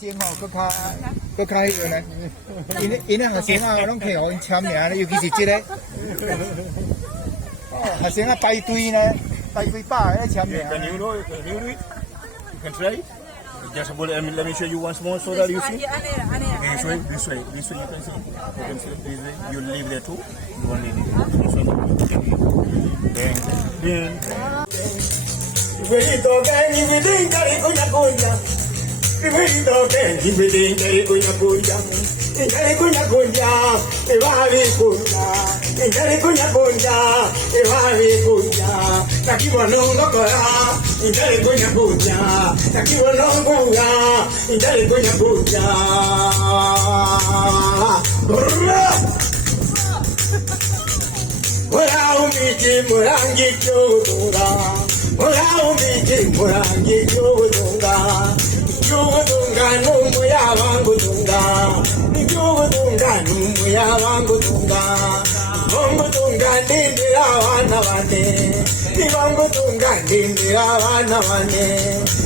先哦，搁较迄个呢，因两个先啊，拢摕互因签名咧，尤其是这个，哦，学生啊排队呢，排队摆咧签名。Can you do it? Can you do it? You can try it. Just let me show you once more so that you see. This way you can see. You can see this way. You leave there too. You only leave this way. Then. Ibuelito que ni cari cuya cuya. Ibuelito que ni cari cuya cuya. Cari cuya cuya. Te va a ver cuya. Cari cuya cuya. Te va a ver cuya. Aquí bueno no corra. Cari cuya cuya. Aquí bueno cuya. Cari cuya cuya. Mura umiki murangi chotunga. Mura umiki murangi chotunga. Chotunga numu ya wangu tunga. Chotunga numu ya wangu tunga. Wangu tunga ndindi ya wana wane. Wangu tunga ndindi ya wana wane.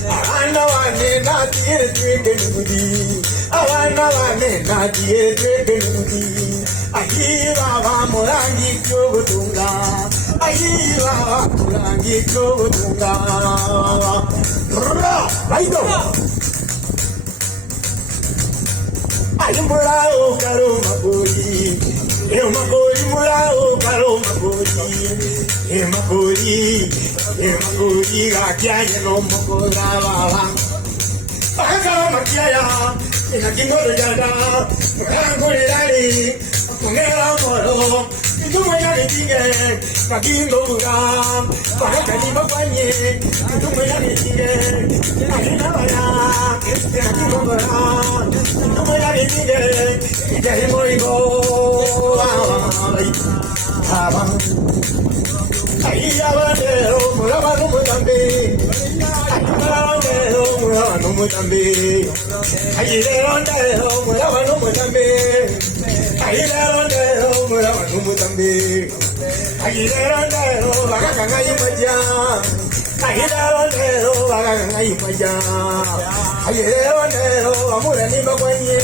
Wana wane na tire twende nudi. Wana wane na tire twende nudi. Ayi baba murangi chotunga. Ayi baba murangi chotunga. Raido. Ayi murao karo makori. Eu makori murao karo makori. Eu makori gakiaye no mokora baba. Akara makiaya. Ina kingoro jada. Mukangore dali. Mungera moro. Ituma yari tinge. Makingo buga. Bahakani mapanye. Ituma yari tinge. Mahina baya. Makingo buga. Ituma yari tinge. Ijari moigo. Abang. Ayabandero murabano mutambe. Ayabandero murabano mutambe. Ayirondero murabano mutambe. Ayirondero murabano mutambe. Ayirondero bagakanga yimaja. Ayirondero bagakanga yimaja. Ayirondero amure ni makwanye.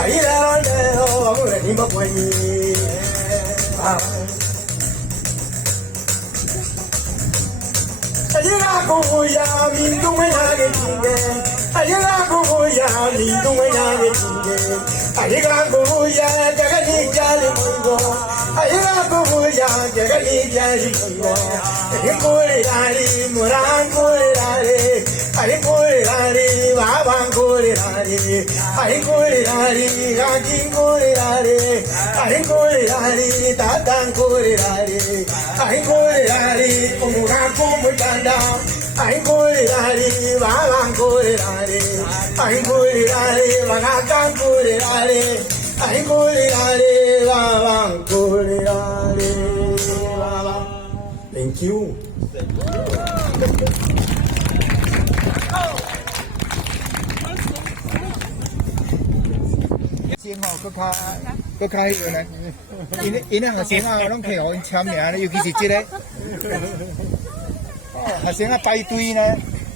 Ayirondero amure ni makwanye. Ayera kuya mindume yage tinge. Ayera kuya mindume yage tinge. Ayera kuya jagani jali mungo. Ayera kuya jagani jali mungo. Ayekore lari murangore lari. Ayekore lari babangore lari. Ayekore lari rajingore lari. Ayekore lari tatangore lari. Ayekore lari kumuganda. Ayekore lari babangore lari. Ayekore lari bagakangore lari. Ayekore lari babangore lari. Thank you.先哦，搁较迄个呢，因两个先啊，拢摕互因签名咧，尤其是这个，哦，学生啊排队呢，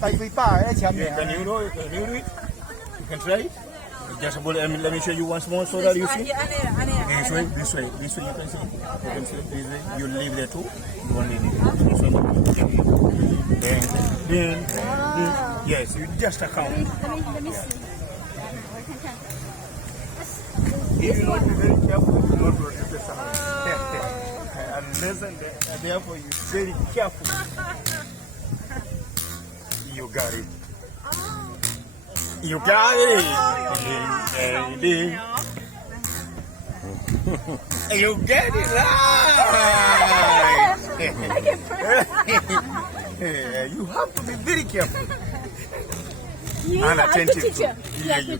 排队摆咧签名。Can you do it? Can you do it? You can try it. Just let me show you once more so that you see. This way you can see. You can see this way. You leave there too. You only leave this way. Then. Yes, you just account. Let me see. If you not be very careful, you will not produce the sound. Unless and therefore you very careful. You got it. You got it. You get it right. You have to be very careful. You and are the attentive. teacher. Yeah, you